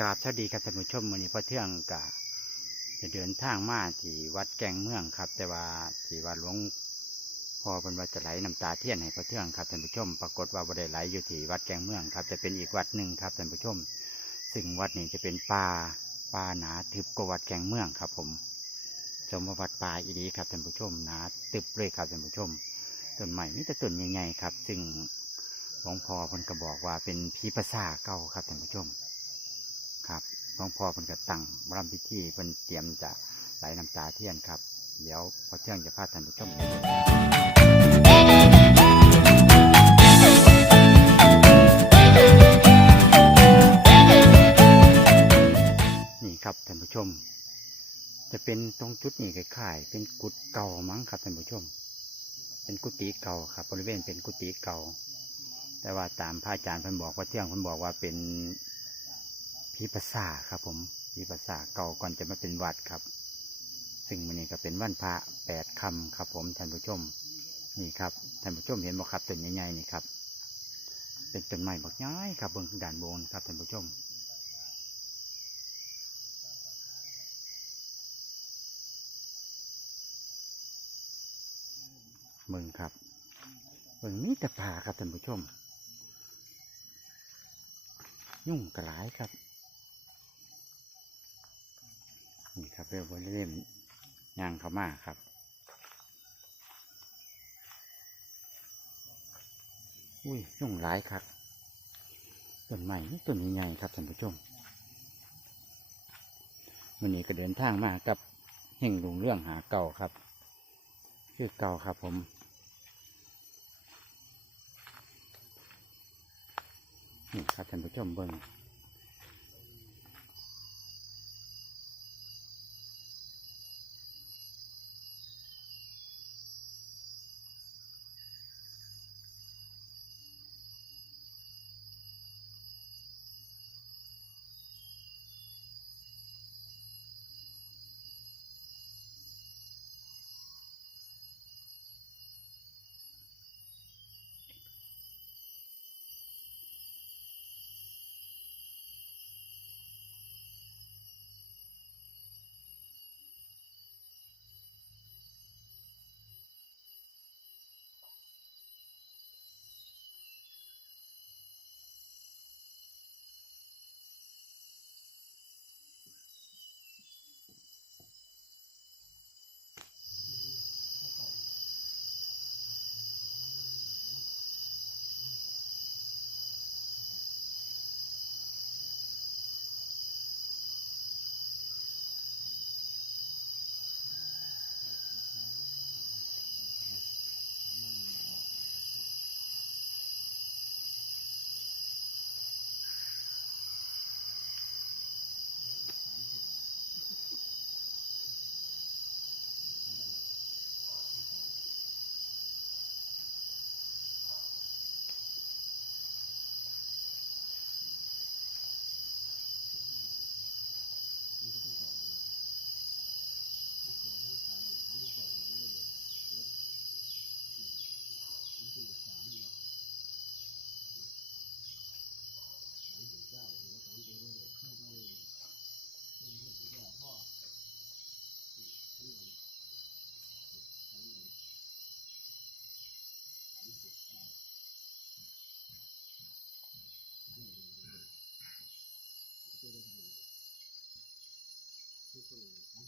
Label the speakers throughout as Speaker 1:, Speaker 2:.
Speaker 1: กราบสวัสดีครับท่านผู้ชมวันนี้พ่อเทืองกะจะเดินทางมาที่วัดแกงเมืองครับ แต่ว่าที่วัดหลวงพ่อเป็นว่าจะไหลน้ำตาเทียนให้พ่อเทืองครับท่านผู้ชม ปรากฏว่าบ่ได้ไหลอยู่ที่วัดแกงเมืองครับ จะเป็นอีกวัดหนึ่งครับท่านผู้ชม ซึ่งวัดนี้จะเป็นป่าป่าหนาทึบกว่าวัดแกงเมืองครับ ผมสมวัดป่าอีดีครับท่านผู้ชมหนาตึบเลยครับท่านผู้ชมต้นใหม่นี่จะต้นใหญ่ๆครับ ซึ่งหลวงพ่อเพิ่นก็บอกว่าเป็นผีภาษาเก่าครับท่านผู้ชม ครับหลวงพ่อเพิ่นก็ตั้งรำพิธีเพิ่นเตรียมจะไหลน้ำตาเทียนครับ เดี๋ยวพอเที่ยงจะพาท่านผู้ชมนี่ครับท่านผู้ชม จะเป็นตรงจุดนี้คล้ายๆเป็นกุฏเก่ามั้งครับท่านผู้ชม เป็นกุฏิเก่าครับ บริเวณเป็นกุฏิเก่า แต่ว่าตามพระอาจารย์เพิ่นบอกว่าเที่ยงเพิ่นบอกว่าเป็น ผีภาษาครับ ผมผีภาษาเก่าก่อนจะมาเป็นวัดครับ ซึ่งมันนี้ก็เป็นวันพระแปดคำครับ ผมท่านผู้ชม นี่ครับท่านผู้ชมเห็นบ่ครับต้นใหญ่ๆนี่ครับ เป็นต้นไม้บักย้ายครับเบื้องด่านบนครับท่านผู้ชมเมืองครับเมืองนี้แต่ป่าครับท่านผู้ชม ยุ่งกระหลายครับ นี่ ครับเรียกว่าเล่มยางเขามาครับ อุ้ยยุ่งหลายครับต้นใหม่นี่ต้นใหญ่ครับท่านผู้ชมวันนี้ก็เดินทางมากับเฮ่งลุงเรื่องหาเก่าครับชื่อเก่าครับผมนี่ครับท่านผู้ชมเบิ้ง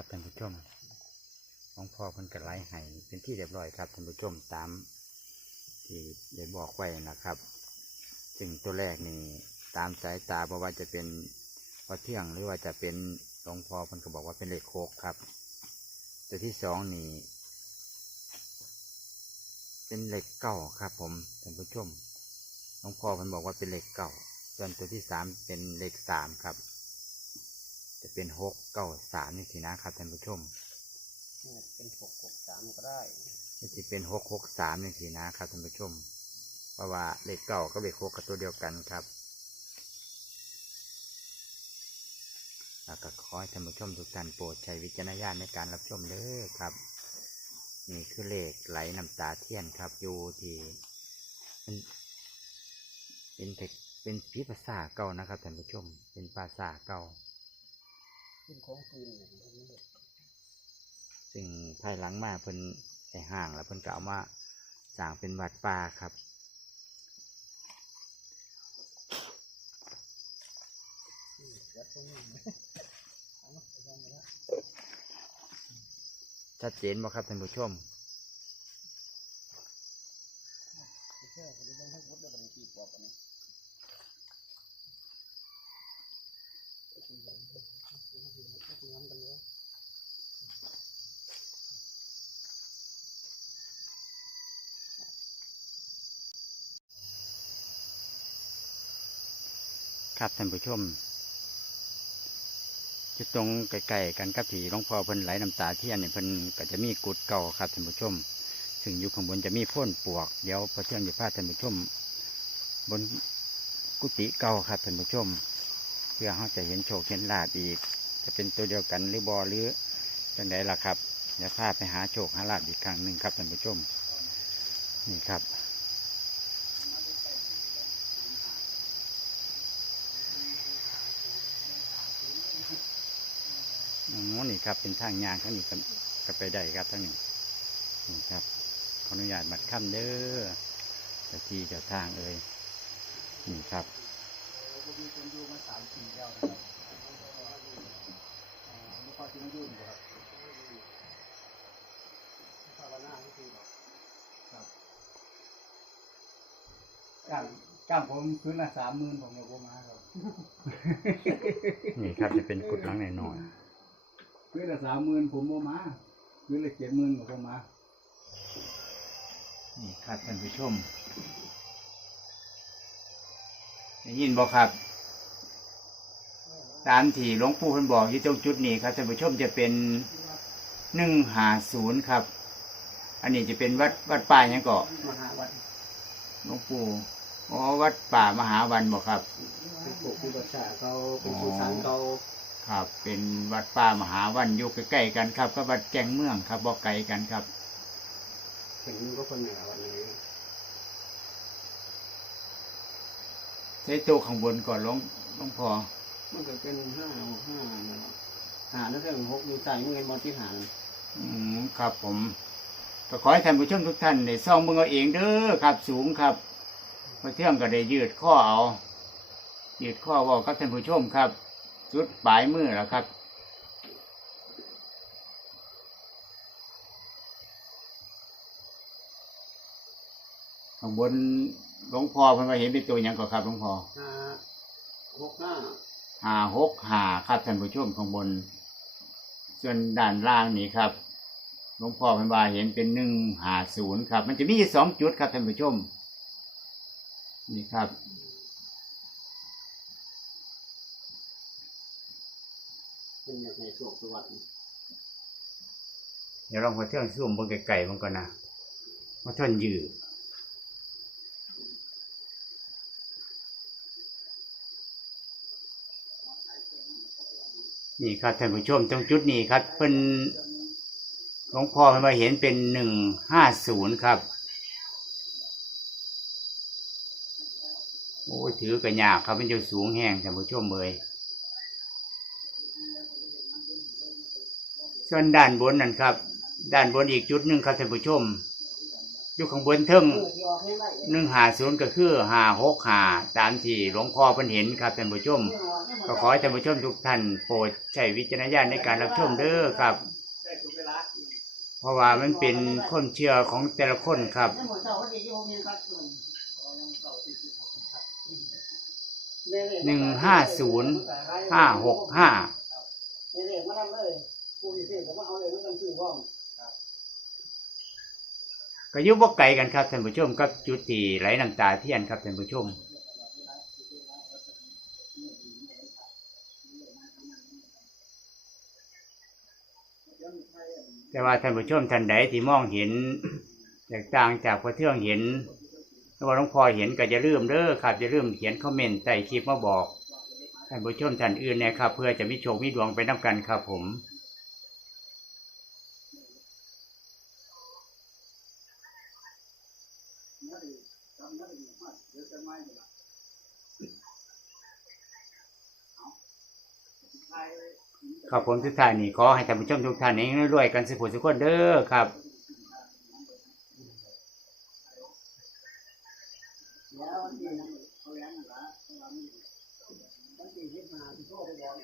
Speaker 1: ครับท่านผู้ชม ของพ่อพิ่นกระไลให้เป็นที่เรียบร้อยครับท่านผู้ชมตามที่ได้บอกไว้นะครับซึ่งตัวแรกนี่ตามสายตาเพราะว่าจะเป็นพอเที่ยงหรือว่าจะเป็นหลวงพ่อพิ่นก็บอกว่าเป็นเหลขโคกครับตัวที่สองนี่เป็นเหล็กเก่าครับ ผมท่านผู้ชมหลวงพ่อมันบอกว่าเป็นเหลขเก่าส่วนตัวที่สามเป็นเหลขสามครับ จะเป็นหกเก้าสามนี่สินะครับท่านผู้ชม
Speaker 2: เป็นหกหกสามก็ได้
Speaker 1: นี่จะเป็นหกหกสามนี่สินะครับท่านผู้ชม เพราะว่าเลขเก่ากับเลขหกกับตัวเดียวกันครับแล้วก็ขอให้ท่านผู้ชมทุกท่านโปรดใช้วิจารณญาณในการรับชมเด้อครับ นี่คือเลขไหลน้ำตาเทียนครับอยู่ที่เป็นเป็นเทคเป็นพิภาษาเก่านะครับท่านผู้ชม เป็นภาษาเก่า
Speaker 2: ขึ้นของคืนเนี่ยมันไม่เห็น
Speaker 1: ซึ่งภายหลังมาเพิ่นไอห่างแล้วเพิ่นกล่าวว่าสร้างเป็นวัดป่าครับ
Speaker 2: ชัดตรงนี้ไหมเอาไปทำไปแล้ว
Speaker 1: ชัดเจนบ่ครับท่านผู้ชม
Speaker 2: ไปเชื่อคนที่เล่นให้วุฒิแล้วบัญชีกว่าปานนี้คุยกันเรื่องคุยกันเรื่องคุยกันเรื่อง
Speaker 1: ครับท่านผู้ชมจะตรงใกล้ๆกันกับที่หลวงพ่อเพิ่นไหลน้ำตาเทียนเนี่ยเพิ่นก็จะมีกุดเก่าครับท่านผู้ชม ซึ่งอยู่ข้างบนจะมีพ่นปวกเดี๋ยวพอเที่ยงจะพาท่านผู้ชม บนกุฏิเก่าครับท่านผู้ชม เพื่อเขาจะเห็นโชคเห็นลาบอีก จะเป็นตัวเดียวกันหรือบอหรือจังไดล่ะครับเดี๋ยวพาไปหาโชคหาลาบอีกครั้งหนึ่งครับท่านผู้ชม นี่ครับ อ๋อนี่ครับ เป็นทางยางทั้งนี้ก็ก็ไปได้ครับทั้งนี้นี่ครับขออนุญาตมัดค่ำเด้อเจ้าที่เจ้าทางเอ่ยนี่ครับ
Speaker 2: ผมมีคนอยู่มาสามสี่แล้วนะครับอ่าไม่ค่อยจะมายุ่งอยู่ครับภาวนาไม่คือหรอกครับจ้างจ้างผมคืนละสามหมื่นผมเนี่ยผมมาครับ
Speaker 1: นี่ครับจะเป็นกุดหลังหน่อย
Speaker 2: คืนละสามหมื่นผมบ่มาคืนละเจ็ดหมื่นผมมา
Speaker 1: ๆนี่ครับท่านผู้ชมได้ยินบอกครับ ตามที่หลวงปู่เพิ่นบอกที่ตรงจุดนี้ครับท่านผู้ชมจะเป็นหนึ่งหาศูนย์ครับ อันนี้จะเป็นวัดวัดป่าหยังเกาะ
Speaker 2: มหาวัด
Speaker 1: หลวงปู่อ๋อวัดป่ามหาวันบอกครับ
Speaker 2: เป็นปลูกเป็นภาษาเขาเป็นสุสานเขา
Speaker 1: ครับ เป็นวัดป่ามหาวันอยู่ใกล้ๆกันครับก็วัดแกงเมืองครับบอกไกลกันครับ
Speaker 2: เป็นก็คนเหนือวันนี้
Speaker 1: ใช้ตัวข้างบนก่อนหลวงหลวงพ่อ
Speaker 2: มันก็เป็นห้าห้านะครับหานั่นเรื่องหกอยู่ใส่เมื่อเงินมอที่หา
Speaker 1: อืมครับผมก็ขอให้ท่านผู้ชมทุกท่านได้ซ่องเบิ่งเอาเองเด้อครับ สูงครับพอเที่ยงก็ได้ยืดข้อเอายืดข้อเว่ากับท่านผู้ชมครับ สุดปลายมือแล้วครับ ข้างบนหลวงพ่อเพิ่นว่าเห็นเป็นตัวหยังก็ครับหลวงพ่อ
Speaker 2: ห้าหกห้า
Speaker 1: ห้าหกห้าครับท่านผู้ชมข้างบน ส่วนด้านล่างนี่ครับหลวงพ่อเพิ่นว่าเห็นเป็นหนึ่งห้าศูนย์ครับ มันจะมีสองจุดครับท่านผู้ชม นี่ครับ
Speaker 2: เป็นอยางในช่วงสวัสดิ์
Speaker 1: เดี๋ยวลองมาเที่ยวซูมบนไก่ๆมันก่อนนะว่าท่านยืดนี่ครับท่านผู้ชมตรงจุดนี้ครับเป็นหลวงพ่อมาเห็นเป็นหนึ่งห้าศูนย์ครับโอ้ยถือกระยากครับมันจะสูงแห้งท่านผู้ชมเลย ส่วนด้านบนนั่นครับ ด้านบนอีกจุดหนึ่งครับท่านผู้ชมอยู่ข้างบนเทิงหนึ่งหาศูนย์ก็คือหาหกหาตามที่หลวงพ่อเพิ่นเห็นครับท่านผู้ชม ก็ขอให้ท่านผู้ชมทุกท่านโปรดใช้วิจารณญาณในการรับชมเด้อครับ เพราะว่ามันเป็นความเชื่อของแต่ละคนครับหนึ่งห้าศูนย์ห้าหกห้า
Speaker 2: เลขมาทำเลยผู้ที่ซื้อผมว่าเอาเลยมันกันซื้อพร้อม
Speaker 1: ก็อยุบบ่ไกลกันครับท่านผู้ชมกับจุดที่ไหลน้ำตาเทียนครับท่านผู้ชมแต่ว่าท่านผู้ชมท่านใดที่มองเห็นแตกต่างจากพระเทืองเห็นหรือว่าหลวงพ่อเห็นก็จะลืมเด้อครับจะลืมเขียนคอมเมนต์ใต้คลิปมาบอกท่านผู้ชมท่านอื่นเนะครับ เพื่อจะมีโชคมีดวงไปน้ากันครับผม ครับผมทุกท่านนี่ขอให้ท่านผู้ชมทุกท่านนี้รวยๆกันสุขสุขคนเด้อครับ
Speaker 2: เขาเลี้ยงหลานวันที่ยี่สิบห้าที่โทรไปบอก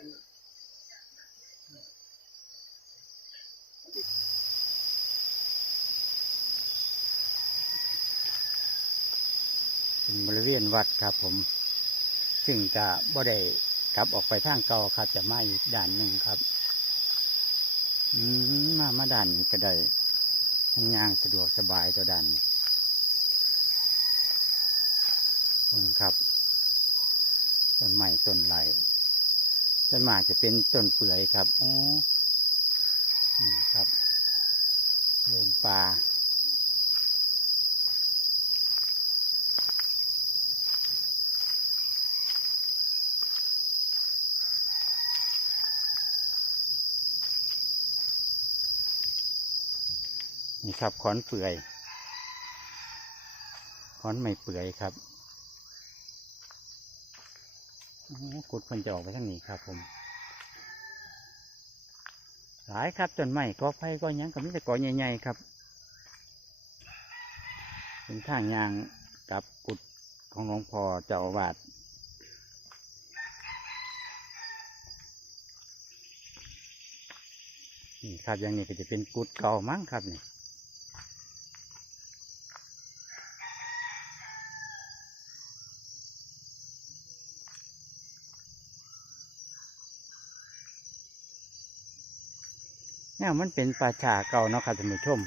Speaker 1: เป็นบริเวณวัดครับผม ซึ่งจะบ่ได้ กลับออกไปทางเก่าครับ จะมาอีกด่านหนึ่งครับ อืมมามาด่านนี้ก็ได้งานสะดวกสบายตัวด่านนี้คุณครับต้นไม้ต้นไรต้นมากจะเป็นต้นเปื่อยครับอ๋อนี่ครับเล่นปลา นี่ครับขอนเปื่อยขอนไม่เปื่อยครับโอ้กุดคนจะออกไปทางนี้ครับ ผม หลายครับต้นไม้ก็ไผ่ก็ยังก็มีแต่กอใหญ่ๆครับเป็นทางยางกับกุดของหลวงพ่อเจ้าวาสนี่ครับอย่างนี้ก็จะเป็นกุดเก่ามั้งครับนี่ เนี่ยมันเป็นป่าชาเก่าเนาะครับท่านผู้ชม